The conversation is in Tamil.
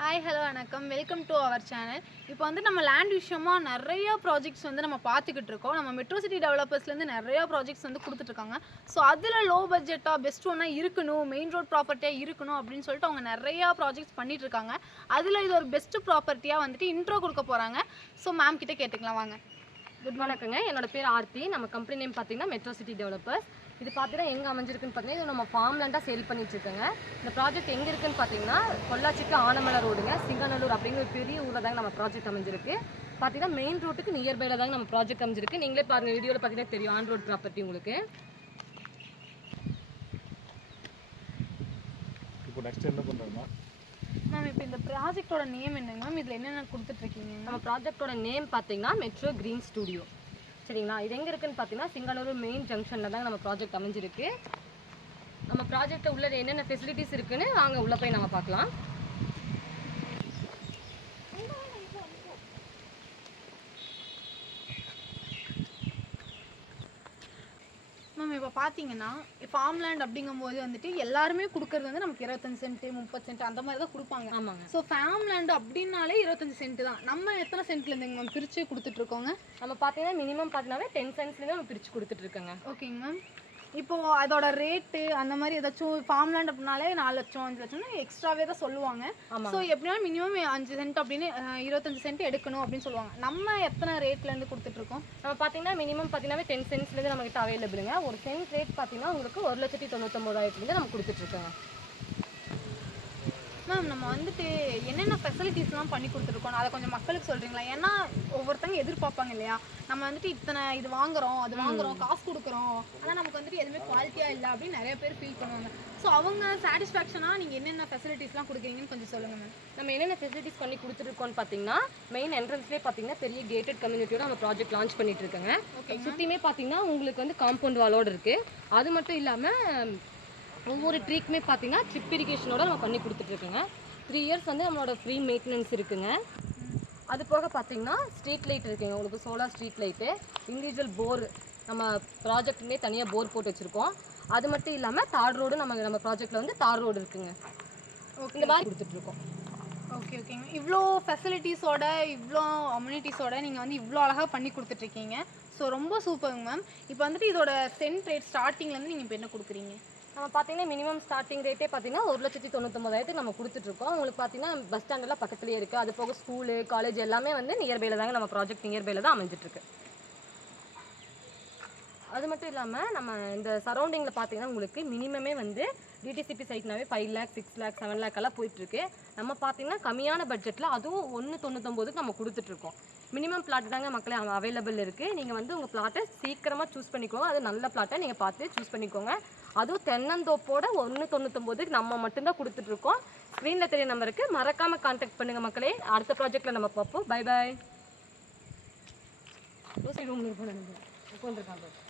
ஹாய் ஹலோ வணக்கம். வெல்கம் டு அவர் சேனல் இப்போ வந்து நம்ம லேண்ட் விஷயமா நிறைய ப்ராஜெக்ட்ஸ் வந்து நம்ம பார்த்துக்கிட்டு இருக்கோம். நம்ம மெட்ரோ சிட்டி டெவலப்பர்ஸ்லேருந்து நிறைய ப்ராஜெக்ட்ஸ் வந்து கொடுத்துட்ருக்காங்க ஸோ அதில் லோ பட்ஜெட்டாக பெஸ்ட் ஒன்னாக இருக்கணும் மெயின் ரோட் ப்ராப்பர்ட்டியாக இருக்கணும் அப்படின்னு சொல்லிட்டு அவங்க நிறையா ப்ராஜெக்ட்ஸ் பண்ணிட்டு இருக்காங்க. அதில் இது ஒரு பெஸ்ட் ப்ராப்பர்ட்டியாக வந்துட்டு இன்ட்ரோ கொடுக்க போகிறாங்க ஸோ மேம் கிட்டே கேட்டுக்கலாம் வாங்க. குட் வணக்கங்க. என்னோட பேர் ஆர்த்தி. நம்ம கம்பெனி நேம் பார்த்தீங்கன்னா மெட்ரோ சிட்டி டெவலப்பர்ஸ் இது பார்த்தீங்கன்னா எங்கே அமைஞ்சிருக்குன்னு பார்த்தீங்கன்னா இது நம்ம ஃபார்ம் லேண்டாக சேல் பண்ணிட்டு இருக்கோங்க. இந்த ப்ராஜெக்ட் எங்கே இருக்குன்னு பார்த்தீங்கன்னா பொள்ளாச்சிக்கு ஆனமலை ரோடுங்க சிங்கநல்லூர் அப்படிங்கிற ஒரு பெரிய ஊரில் தாங்க நம்ம ப்ராஜெக்ட் அமைஞ்சிருக்கு. பார்த்தீங்கன்னா மெயின் ரோட்டுக்கு நியர்பைல தாங்க நம்ம ப்ராஜெக்ட் அமைஞ்சிருக்கு. நீங்களே பாருங்க வீடியோவில் பார்த்தீங்கன்னா தெரியும் ஆன் ரோட் ப்ராப்பர்ட்டி உங்களுக்கு. இப்போ நெக்ஸ்ட் என்ன பண்ணுறோம்னா மேம் இப்போ இந்த ப்ராஜெக்டோட நேம் என்னங்க? மேம் இதில் என்னென்ன கொடுத்துட்ருக்கீங்க நம்ம ப்ராஜெக்டோட நேம் பார்த்தீங்கன்னா மெட்ரோ கிரீன் ஸ்டூடியோ சரிங்களா? இது எங்கே இருக்குன்னு பார்த்தீங்கன்னா சிங்களூர் மெயின் ஜங்ஷனில் தாங்க நம்ம ப்ராஜெக்ட் அமைஞ்சிருக்கு. நம்ம ப்ராஜெக்ட் உள்ள என்னென்ன ஃபெசிலிட்டிஸ் இருக்குன்னு வாங்க உள்ளே போய் நம்ம பார்க்கலாம் மேம் இப்போ பார்த்தீங்கன்னா ஃபார்ம் லேண்ட் அப்படிங்கும்போது வந்துட்டு எல்லாருமே கொடுக்கறது வந்து நமக்கு இருபத்தஞ்சு சென்ட் முப்பது சென்ட் அந்த மாதிரி தான் கொடுப்பாங்க. ஆமாங்க. ஸோ ஃபேம் லேண்ட் அப்படின்னாலே இருபத்தஞ்சு சென்ட் தான். நம்ம எத்தனை சென்ட்ல இருந்து மேம் பிரிச்சு கொடுத்துட்டு இருக்கோங்க? நம்ம பார்த்தீங்கன்னா மினிமம் பார்த்தீங்கன்னா டென் சென்ட்ஸ்லேருந்து நம்ம பிரித்து கொடுத்துட்ருக்கோங்க ஓகேங்க மேம் இப்போ அதோட ரேட்டு அந்த மாதிரி ஏதாச்சும் ஃபார்ம் லேண்ட் அப்படின்னாலே நாலு லட்சம் அஞ்சு லட்சம்னா எக்ஸ்ட்ராவே தான் சொல்லுவாங்க. ஸோ எப்படினாலும் மினிமம் அஞ்சு சென்ட் அப்படின்னு இருபத்தஞ்சு சென்ட் எடுக்கணும் அப்படின்னு சொல்லுவாங்க. நம்ம எத்தனை ரேட்ல இருந்து கொடுத்துட்டு இருக்கோம் நம்ம பார்த்தீங்கன்னா மினிமம் பார்த்தீங்கன்னா டென் சென்ட்ஸ்லேருந்து நம்மகிட்ட அவைலபிளுங்க ஒரு சென்ட் ரேட் பார்த்தீங்கன்னா உங்களுக்கு ஒரு லட்சத்தி தொண்ணூத்தொம்பதாயிரத்துலேருந்து நம்ம கொடுத்துட்ருக்கோங்க. மேம் நம்ம வந்துட்டு என்னென்ன ஃபெசிலிட்டிஸ்லாம் பண்ணி கொடுத்துருக்கோம் அதை கொஞ்சம் மக்களுக்கு சொல்றீங்களா? ஏன்னா ஒவ்வொருத்தங்க எதிர்பார்ப்பாங்க இல்லையா? நம்ம வந்துட்டு இத்தனை இது வாங்குறோம் அது வாங்குறோம் காசு கொடுக்குறோம். ஆனால் நமக்கு வந்துட்டு எதுவுமே குவாலிட்டியாக இல்லை அப்படின்னு நிறைய பேர் ஃபீல் பண்ணுவாங்க. ஸோ அவங்க சாட்டிஸ்ஃபேக்ஷனாக நீங்கள் என்னென்ன ஃபெசிலிட்டிஸ்லாம் கொடுக்குறீங்கன்னு கொஞ்சம் சொல்லுங்க மேம் நம்ம என்னென்ன ஃபெசிலிட்டிஸ் பண்ணி கொடுத்துருக்கோம்னு பார்த்தீங்கன்னா மெயின் என்ட்ரன்ஸ்லேயே பார்த்தீங்கன்னா பெரிய கேட்டட் கம்யூனிட்டியோட நம்ம ப்ராஜெக்ட் லான்ச் பண்ணிட்டு இருக்கோங்க. சுற்றியுமே பார்த்தீங்கன்னா உங்களுக்கு வந்து காம்பவுண்ட் வாலோடு இருக்குது அது மட்டும் இல்லாமல் ஒவ்வொரு ட்ரீக்குமே பார்த்தீங்கன்னா ட்ரிப் இரிகேஷனோட நம்ம பண்ணி கொடுத்துட்ருக்கோங்க. த்ரீ இயர்ஸ் வந்து நம்மளோட ஃப்ரீ மெயின்டெனன்ஸ் இருக்குங்க. அது போக பார்த்தீங்கன்னா ஸ்ட்ரீட் லைட் இருக்குங்க. உங்களுக்கு solar street light individual for நம்ம ப்ராஜெக்ட்லேயே தனியாக போர் போட்டு வச்சுருக்கோம். அது மட்டும் இல்லாமல் தார் ரோடு நம்ம நம்ம ப்ராஜெக்ட்டில் வந்து தார் ரோடு இருக்குங்க. ஓகே இந்த மாதிரி கொடுத்துட்ருக்கோம். ஓகே ஓகேங்க இவ்வளோ ஃபெசிலிட்டிஸோட இவ்வளோ அம்யூனிட்டிஸோட நீங்கள் வந்து இவ்வளோ அழகாக பண்ணி கொடுத்துட்ருக்கீங்க. ஸோ ரொம்ப சூப்பருங்க மேம் இப்போ வந்துட்டு இதோட சென்ட் ரேட் ஸ்டார்டிங்லேருந்து நீங்கள் இப்போ என்ன கொடுக்குறீங்க? நம்ம பார்த்தீங்கன்னா மினிமம் ஸ்டார்டிங் ரேட்டே பார்த்தீங்கன்னா ஒரு லட்சத்தி தொண்ணூத்தொம்பதாயிரத்துக்கு நம்ம கொடுத்துட்ருக்கோம் உங்களுக்கு பார்த்தீங்கன்னா பஸ் ஸ்டாண்டெல்லாம் பக்கத்துலேயே இருக்குது அது போக ஸ்கூலு காலேஜ் எல்லாமே வந்து நியர்பையில் தாங்க நம்ம ப்ராஜெக்ட் நியர்பையில் தான் அமைஞ்சிட்ருக்கு அது மட்டும் இல்லாமல் நம்ம இந்த சரௌண்டிங்கில் பார்த்தீங்கன்னா உங்களுக்கு மினிமமே வந்து DTCP சைட்னாவே five lakh six lakh seven lakh எல்லாம் போயிட்டுருக்கு. நம்ம பார்த்தீங்கன்னா கம்மியான பட்ஜெட்டில் அதுவும் ஒன்று தொண்ணூத்தொம்போதுக்கு நம்ம கொடுத்துட்ருக்கோம் மினிமம் பிளாட் தாங்க மக்களே அவைலபிள் இருக்குது நீங்கள் வந்து உங்கள் பிளாட்டை சீக்கிரமாக சூஸ் பண்ணிக்கோங்க. அது நல்ல பிளாட்டை நீங்கள் பார்த்து சூஸ் பண்ணிக்கோங்க. அதுவும் தென்னந்தோப்போட ஒன்று தொண்ணூத்தொம்போதுக்கு நம்ம மட்டும்தான் கொடுத்துட்ருக்கோம் ஸ்க்ரீனில் தெரிய நம்பருக்கு மறக்காமல் கான்டாக்ட் பண்ணுங்கள் மக்களே. அடுத்த ப்ராஜெக்ட்டில் நம்ம பார்ப்போம். பை பாய் ரூம் உட்காந்துருக்காங்க